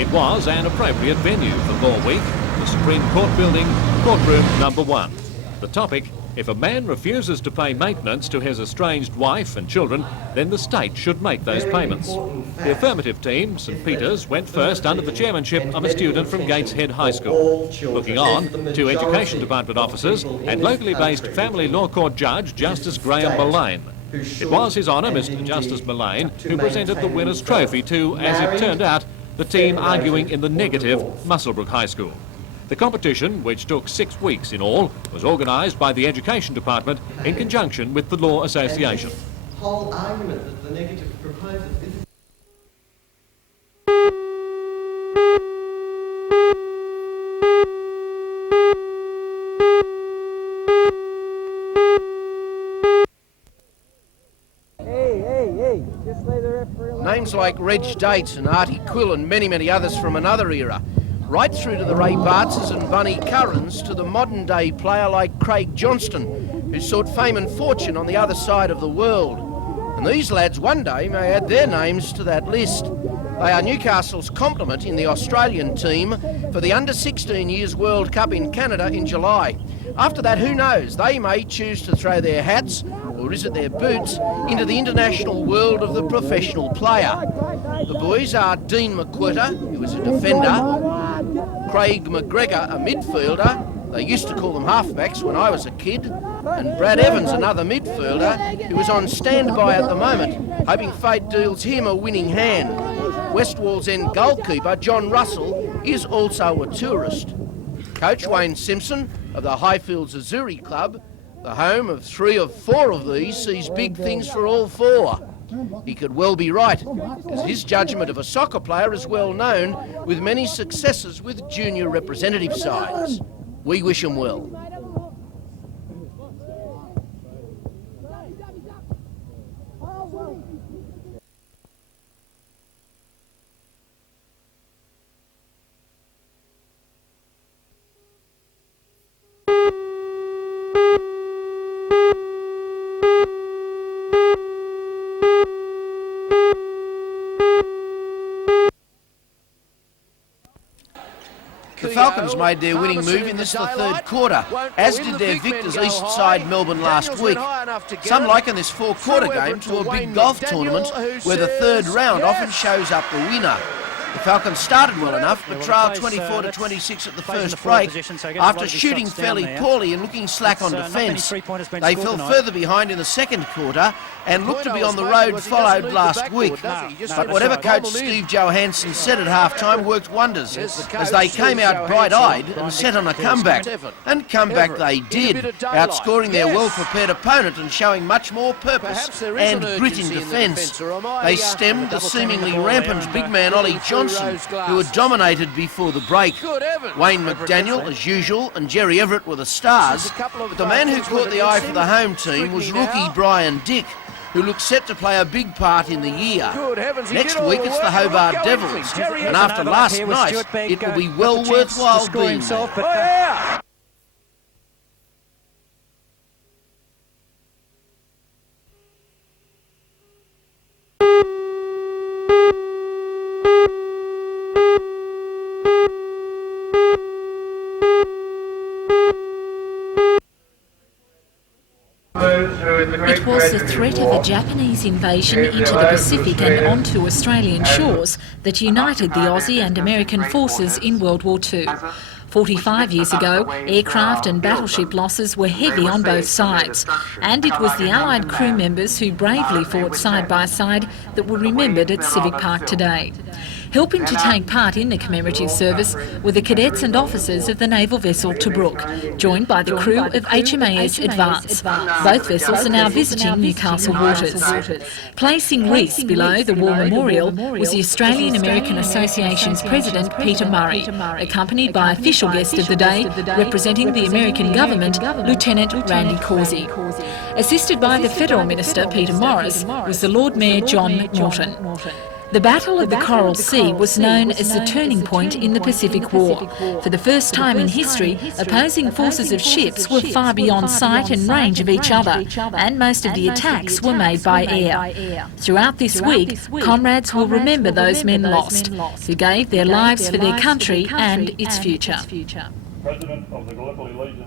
It was an appropriate venue for Law Week, the Supreme Court building, courtroom number 1. The topic: if a man refuses to pay maintenance to his estranged wife and children, then the state should make those payments. The affirmative team, St Peter's, went first under the chairmanship of a student from Gateshead High School. Looking on, 2 Education Department officers and locally based Family Law Court Judge Justice Graham Mullane. It was His Honour Mr Justice Mullane who presented the winner's trophy to, as it turned out, the team arguing in the negative Muswellbrook High School. The competition, which took 6 weeks in all, was organised by the Education Department in conjunction with the Law Association. The whole argument that the negative proposes is... Hey, just leave the referee alone. Names like Reg Dates and Artie Quill and many others from another era, right through to the Ray Bartses and Bunny Currans, to the modern day player like Craig Johnston, who sought fame and fortune on the other side of the world. And these lads one day may add their names to that list. They are Newcastle's complement in the Australian team for the Under-16 Years World Cup in Canada in July. After that, who knows, they may choose to throw their hats, or is it their boots, into the international world of the professional player. The boys are Dean McQuirter, who is a defender, Craig McGregor, a midfielder, they used to call them halfbacks when I was a kid, and Brad Evans, another midfielder, who is on standby at the moment, hoping fate deals him a winning hand. Westwall's end goalkeeper, John Russell, is also a tourist. Coach Wayne Simpson of the Highfields Azuri Club, the home of 3 of 4 of these, sees big things for all 4. He could well be right, as his judgment of a soccer player is well known, with many successes with junior representative sides. We wish him well. The Falcons made their winning move in this the 3rd quarter, as did their victors east side Melbourne last week. Some liken this 4-quarter game to a big golf tournament where the 3rd round often shows up the winner. The Falcons started well enough, but trailed 24-26 at the first break after shooting fairly poorly and looking slack on defence. They fell further behind in the 2nd quarter and looked to be on the road followed last week. But whatever coach Steve Johansson said at half-time worked wonders, as they came out bright-eyed and set on a comeback. And comeback they did, outscoring their well-prepared opponent and showing much more purpose and grit in defence. They stemmed the seemingly rampant big man Ollie Johnson, who had dominated before the break. Wayne McDaniel, as usual, and Jerry Everett were the stars, but the man who caught the eye for the home team was rookie Brian Dick, who looks set to play a big part in the year. Next week it's the Hobart Devils, and after last night it will be well worthwhile being there. It was the threat of a Japanese invasion into the Pacific and onto Australian shores that united the Aussie and American forces in World War II. 45 years ago, aircraft and battleship losses were heavy on both sides, and it was the Allied crew members who bravely fought side by side that were remembered at Civic Park today. Helping to take part in the commemorative service were the cadets and officers of the naval vessel Tobruk, joined by the crew of HMAS Advance. Both vessels are now visiting Newcastle waters. Placing wreaths below the War Memorial was the Australian American Association's President Peter Murray, accompanied by official guest of the day, representing the American government, Lieutenant Randy Causey. Assisted by the Federal Minister Peter Morris was the Lord Mayor John McNaughton. The Battle of the Coral Sea was known as the turning point in the Pacific War. For the first time in history, opposing forces of ships were far beyond sight and range of each other, and most of the attacks were made by air. Throughout this week, comrades will remember those men lost, who gave their lives for their country and its future. President of the Gallipoli Legion.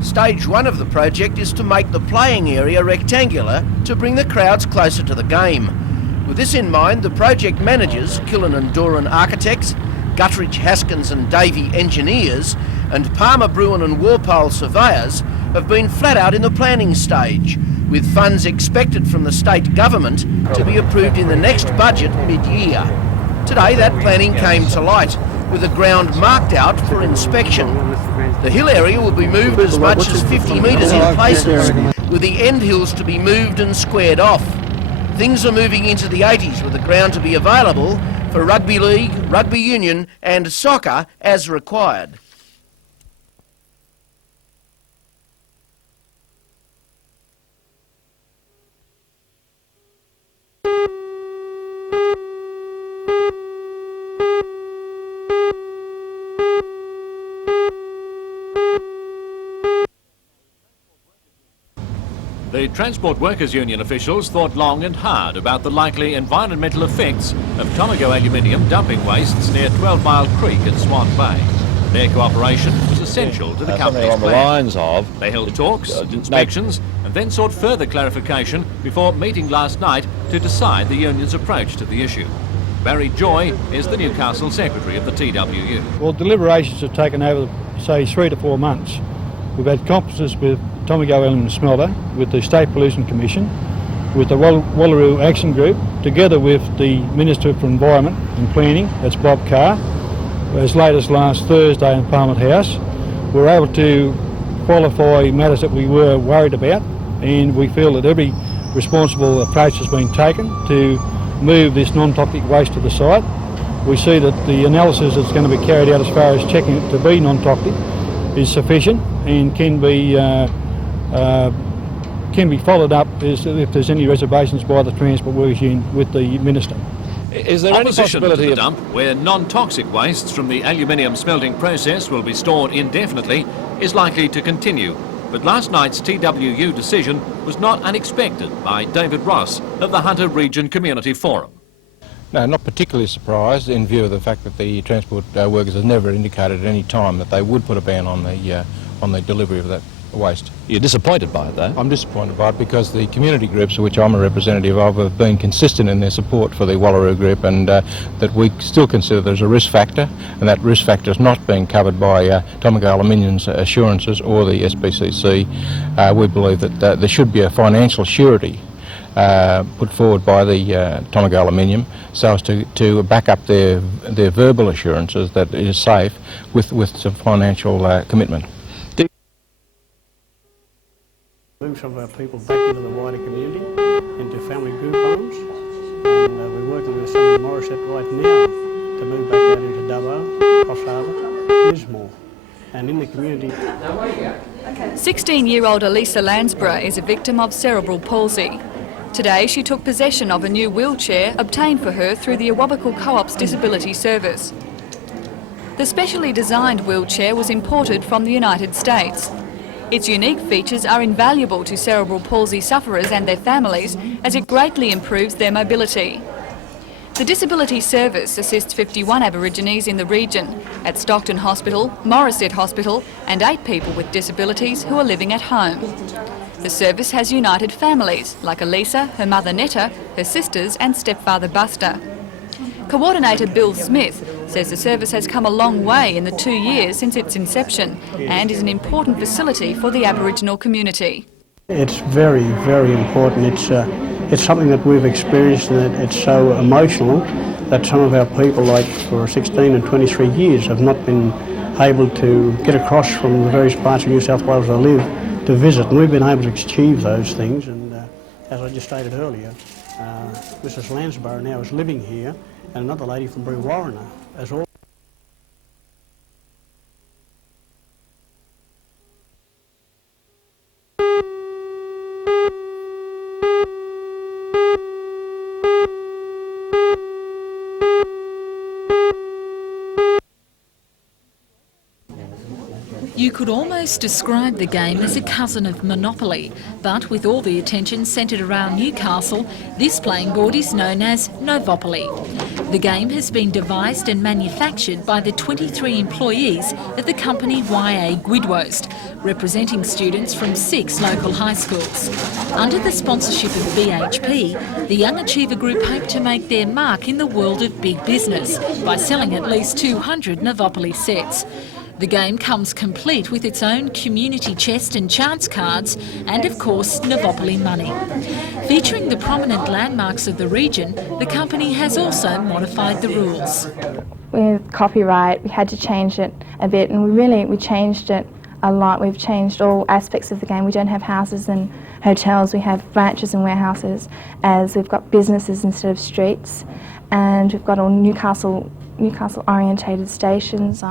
Stage one of the project is to make the playing area rectangular to bring the crowds closer to the game. With this in mind, the project managers, Killen and Doran Architects, Guttridge, Haskins and Davey Engineers, and Palmer, Bruin and Walpole Surveyors have been flat out in the planning stage, with funds expected from the state government to be approved in the next budget mid-year. Today that planning came to light, with the ground marked out for inspection. The hill area will be moved as much as 50 metres in places, with the end hills to be moved and squared off. Things are moving into the 80s, with the ground to be available for rugby league, rugby union and soccer as required. The Transport Workers Union officials thought long and hard about the likely environmental effects of Tomago aluminium dumping wastes near 12 Mile Creek in Swan Bay. Their cooperation was essential to the company's along plan. the lines of They held talks and inspections and then sought further clarification before meeting last night to decide the union's approach to the issue. Barry Joy is the Newcastle Secretary of the TWU. Well, deliberations have taken over, say, 3 to 4 months. We've had conferences with Tomago Aluminium Smelter, with the State Pollution Commission, with the Wallaroo Action Group, together with the Minister for Environment and Planning, that's Bob Carr. As late as last Thursday in Parliament House, we were able to qualify matters that we were worried about, and we feel that every responsible approach has been taken to move this non-toxic waste to the site. We see that the analysis that's going to be carried out as far as checking it to be non-toxic is sufficient and can be followed up if there's any reservations by the Transport Workers Union with the Minister. Is there any possibility to the dump where non-toxic wastes from the aluminium smelting process will be stored indefinitely is likely to continue? But last night's TWU decision was not unexpected by David Ross of the Hunter Region Community Forum. No, not particularly surprised in view of the fact that the transport workers have never indicated at any time that they would put a ban on the delivery of that waste. You're disappointed by it, though? I'm disappointed by it because the community groups, of which I'm a representative of, have been consistent in their support for the Wallaroo group, and that we still consider there's a risk factor, and that risk factor is not being covered by Tomago Aluminium's assurances or the SPCC. We believe that there should be a financial surety put forward by the Tomago Aluminium so as to back up their verbal assurances that it is safe with some financial commitment. Move some of our people back into the wider community, into family group homes, and we're working with some in Morisset right now to move back out into Dubbo, Cross Harbour, Lismore, and in the community. 16-year-old Elisa Lansborough is a victim of cerebral palsy. Today she took possession of a new wheelchair obtained for her through the Awabakal Co-op's disability service. The specially designed wheelchair was imported from the United States. Its unique features are invaluable to cerebral palsy sufferers and their families as it greatly improves their mobility. The Disability Service assists 51 Aborigines in the region at Stockton Hospital, Morisset Hospital and 8 people with disabilities who are living at home. The service has united families like Elisa, her mother Netta, her sisters and stepfather Buster. Coordinator Bill Smith says the service has come a long way in the 2 years since its inception and is an important facility for the Aboriginal community. It's very, very important. It's something that we've experienced, and it's so emotional that some of our people, like for 16 and 23 years, have not been able to get across from the various parts of New South Wales they live to visit, and we've been able to achieve those things, and as I just stated earlier, Mrs Lansborough now is living here, and another lady from Brewarrina as well. You could almost describe the game as a cousin of Monopoly, but with all the attention centred around Newcastle, this playing board is known as Novopoly. The game has been devised and manufactured by the 23 employees of the company YA Gwidwost, representing students from 6 local high schools. Under the sponsorship of BHP, the Young Achiever Group hope to make their mark in the world of big business by selling at least 200 Novopoly sets. The game comes complete with its own community chest and chance cards and, of course, Novopoly money. Featuring the prominent landmarks of the region, the company has also modified the rules. With copyright, we had to change it a bit, and we changed it a lot. We've changed all aspects of the game. We don't have houses and hotels, we have branches and warehouses, as we've got businesses instead of streets, and we've got all Newcastle orientated stations.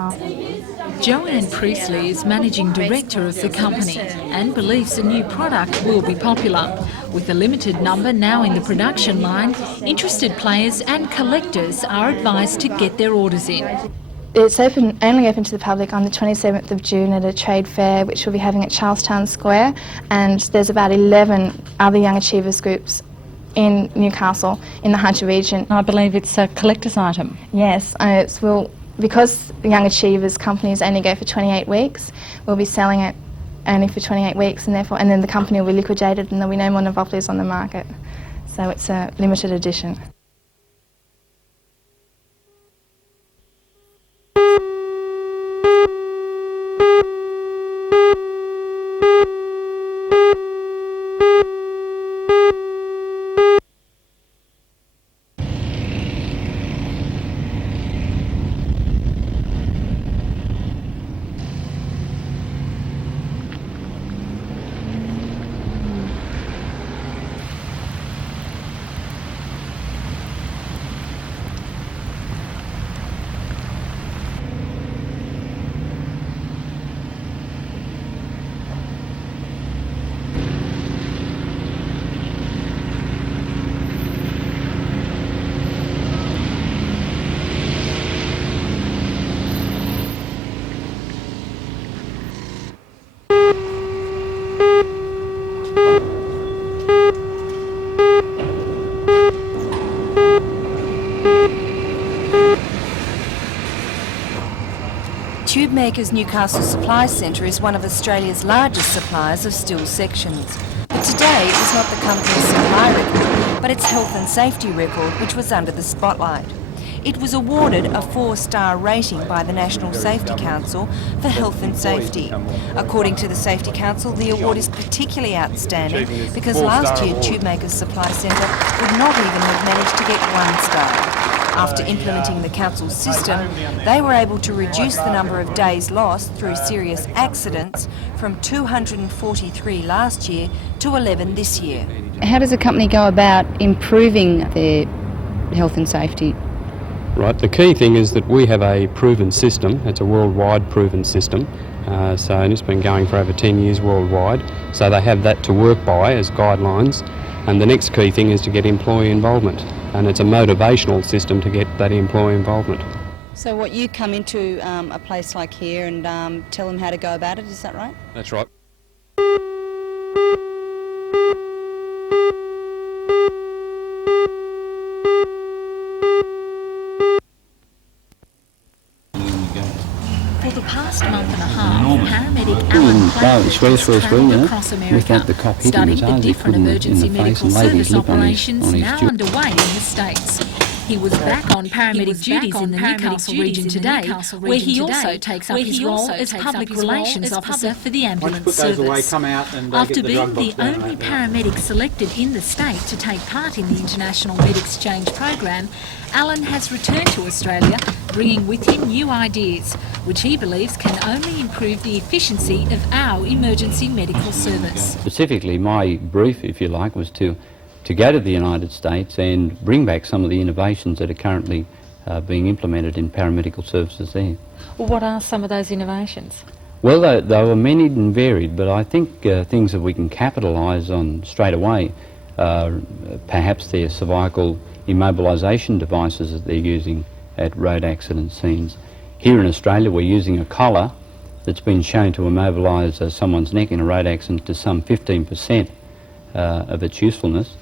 Joanne Priestley is managing director of the company and believes the new product will be popular. With a limited number now in the production line, interested players and collectors are advised to get their orders in. It's only open to the public on the 27th of June at a trade fair which we'll be having at Charlestown Square, and there's about 11 other Young Achievers groups in Newcastle in the Hunter region. I believe it's a collector's item. Yes, because the Young Achievers companies only go for 28 weeks, we'll be selling it only for 28 weeks, and then the company will be liquidated and there'll be no more Novopolies on the market. So it's a limited edition. Tubemaker's Newcastle Supply Centre is one of Australia's largest suppliers of steel sections. But today it was not the company's supply record, but its health and safety record which was under the spotlight. It was awarded a 4-star rating by the National Safety Council for health and safety. According to the Safety Council, the award is particularly outstanding because last year Tubemaker's Supply Centre would not even have managed to get 1 star. After implementing the council's system, they were able to reduce the number of days lost through serious accidents from 243 last year to 11 this year. How does a company go about improving their health and safety? Right, the key thing is that we have a proven system. It's a worldwide proven system. And it's been going for over 10 years worldwide. So they have that to work by as guidelines. And the next key thing is to get employee involvement. And it's a motivational system to get that employee involvement. So what, you come into a place like here and tell them how to go about it, is that right? That's right. For the past month and a half, paramedic Alan Clayton has travelled across America, studying the different emergency medical service operations now underway in the States. He was back on paramedic duties in the Newcastle region today, where he also takes up his role as public relations officer for the ambulance service. After being the only paramedic selected in the state to take part in the International Med Exchange program, Alan has returned to Australia, bringing with him new ideas, which he believes can only improve the efficiency of our emergency medical service. Specifically, my brief, if you like, was to go to the United States and bring back some of the innovations that are currently being implemented in paramedical services there. Well, what are some of those innovations? Well, they were many and varied, but I think things that we can capitalise on straight away, perhaps their cervical immobilisation devices that they're using at road accident scenes. Here in Australia, we're using a collar that's been shown to immobilise someone's neck in a road accident to some 15% of its usefulness.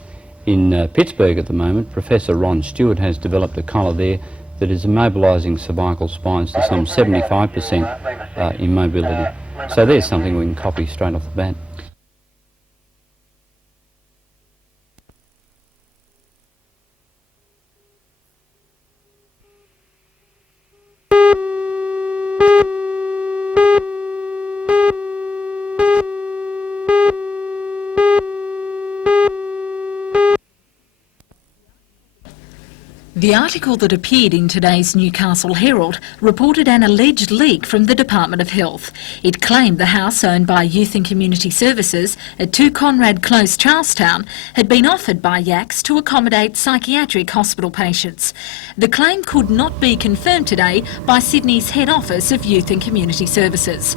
In Pittsburgh at the moment, Professor Ron Stewart has developed a collar there that is immobilising cervical spines to some 75% immobility. So there's something we can copy straight off the bat. The article that appeared in today's Newcastle Herald reported an alleged leak from the Department of Health. It claimed the house owned by Youth and Community Services at 2 Conrad Close, Charlestown, had been offered by YACS to accommodate psychiatric hospital patients. The claim could not be confirmed today by Sydney's head office of Youth and Community Services.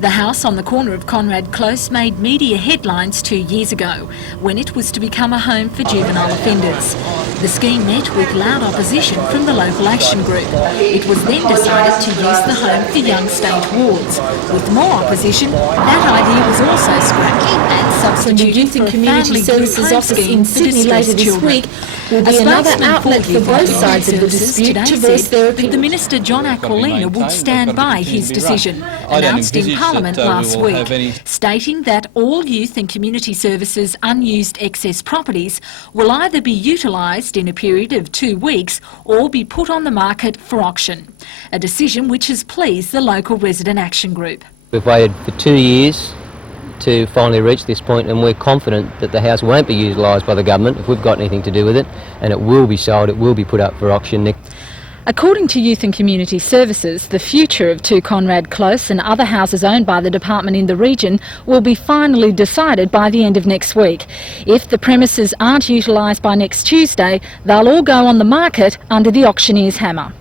The house on the corner of Conrad Close made media headlines 2 years ago, when it was to become a home for juvenile offenders. The scheme met with loud opposition from the local action group. It was then decided to use the home for young state wards. With more opposition, that idea was also scrapped and substituted Youth and Community Services office in Sydney later this week will be another outlet for both sides of the dispute to voice their opinion. The Minister John Aquilina would stand by his decision, announced in Parliament last week, stating that all Youth and Community Services unused excess properties will either be utilised in a period of 2 weeks or be put on the market for auction, a decision which has pleased the local resident action group. We've waited for 2 years to finally reach this point, and we're confident that the house won't be utilised by the government if we've got anything to do with it, and it will be sold, it will be put up for auction next. According to Youth and Community Services, the future of 2 Conrad Close and other houses owned by the department in the region will be finally decided by the end of next week. If the premises aren't utilised by next Tuesday, they'll all go on the market under the auctioneer's hammer.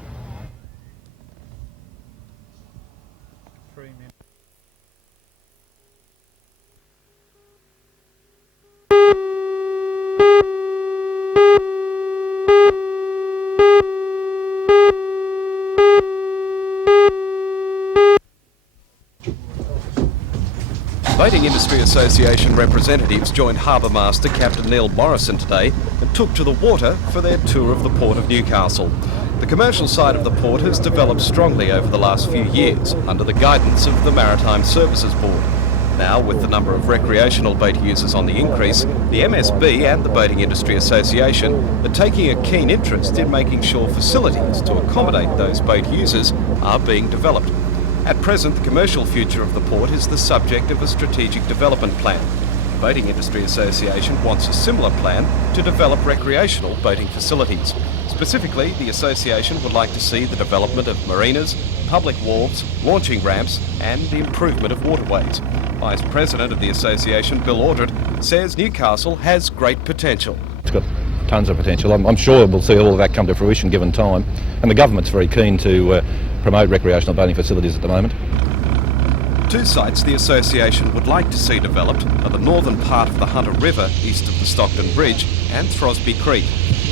Boating Industry Association representatives joined Harbour Master Captain Neil Morrison today and took to the water for their tour of the Port of Newcastle. The commercial side of the port has developed strongly over the last few years under the guidance of the Maritime Services Board. Now, with the number of recreational boat users on the increase, the MSB and the Boating Industry Association are taking a keen interest in making sure facilities to accommodate those boat users are being developed. At present, the commercial future of the port is the subject of a strategic development plan. The Boating Industry Association wants a similar plan to develop recreational boating facilities. Specifically, the association would like to see the development of marinas, public wharves, launching ramps and the improvement of waterways. Vice President of the association, Bill Aldred, says Newcastle has great potential. It's got tons of potential. I'm sure we'll see all of that come to fruition given time, and the government's very keen to promote recreational boating facilities at the moment. 2 sites the association would like to see developed are the northern part of the Hunter River east of the Stockton Bridge and Throsby Creek.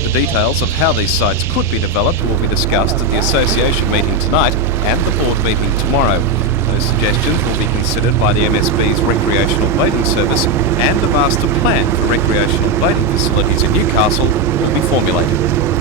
The details of how these sites could be developed will be discussed at the association meeting tonight and the board meeting tomorrow. Those suggestions will be considered by the MSB's Recreational Boating Service, and the master plan for recreational boating facilities in Newcastle will be formulated.